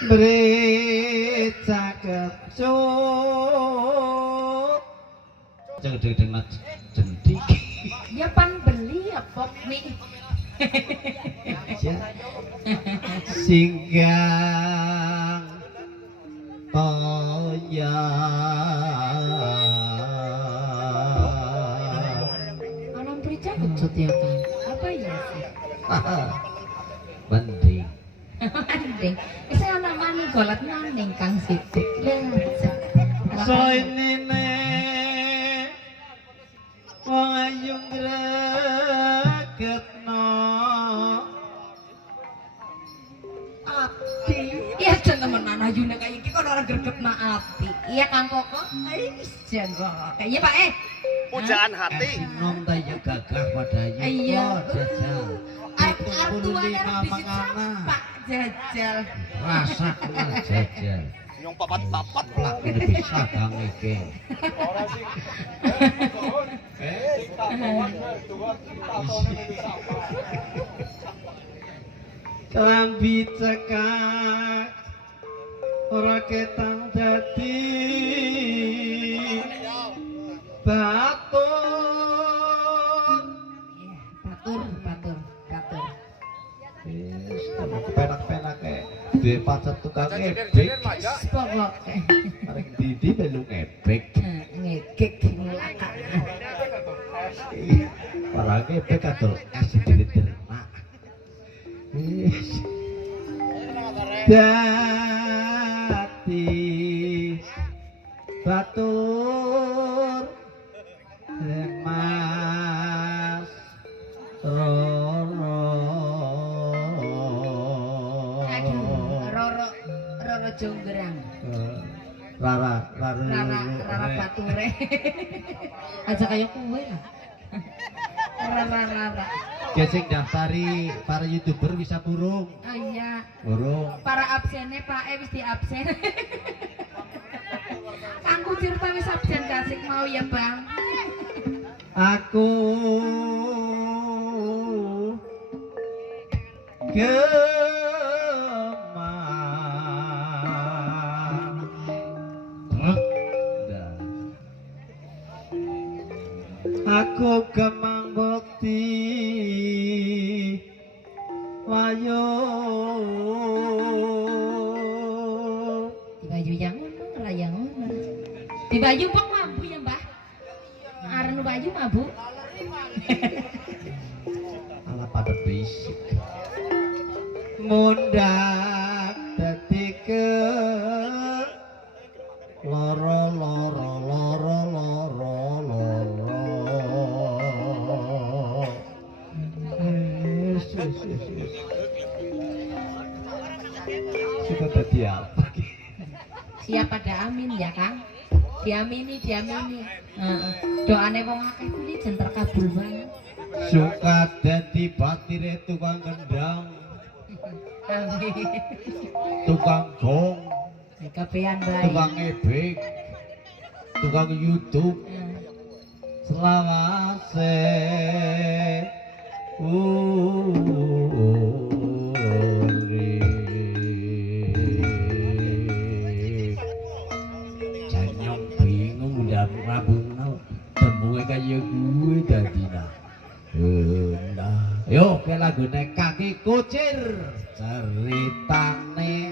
Beri cakecut cedeng jendik ya pan beli ya pop nih singgang toya alam beri cakecut ya kan apa ya sih mending mending saya anak mani golat maning kang sidik so ini wong ayu gregetno ati iya teman-teman ayune kayak iki kok ora gregetna ati iya Kang Koko wis jago kayaknya Pak pujaan hati nom ta ya gagah padanya iya jajal artuannya lebih Pak jajal rasa kenal jajal nyong papat-papat plak ini bisa kang iki ora sih kelambi cekak ora ketang dadi batur batur wis kepenak-penak duwe pacet tukang ebeg pokoke arek didi melu ebeg ngegek ngelakak ora ebeg adol es diterima wis dadi batur Mas Roro Jonggrang Rara bature aja kayak kue lah Rara gesek daftari para youtuber bisa burung oh iya burung para absennya Pak wis di absen Kang Kucir Pak wis absen kasih mau ya Bang aku aku kemang bukti wayo di baju yang ngono rayang ngono di baju pok mampu ya Mbah arenu baju mabuk ala pada bisik mundak dadi ke loro kita tadi apa siap pada amin ya Kang diamini doane wong akeh kuwi jen terkabul banget suka dadi batire tukang kendang tukang gong kabehan bae tukang ebeg tukang YouTube selawase janyong bingung udah rabung temuwe kaya gue dadina yo ke lagune kaki kucir ceritane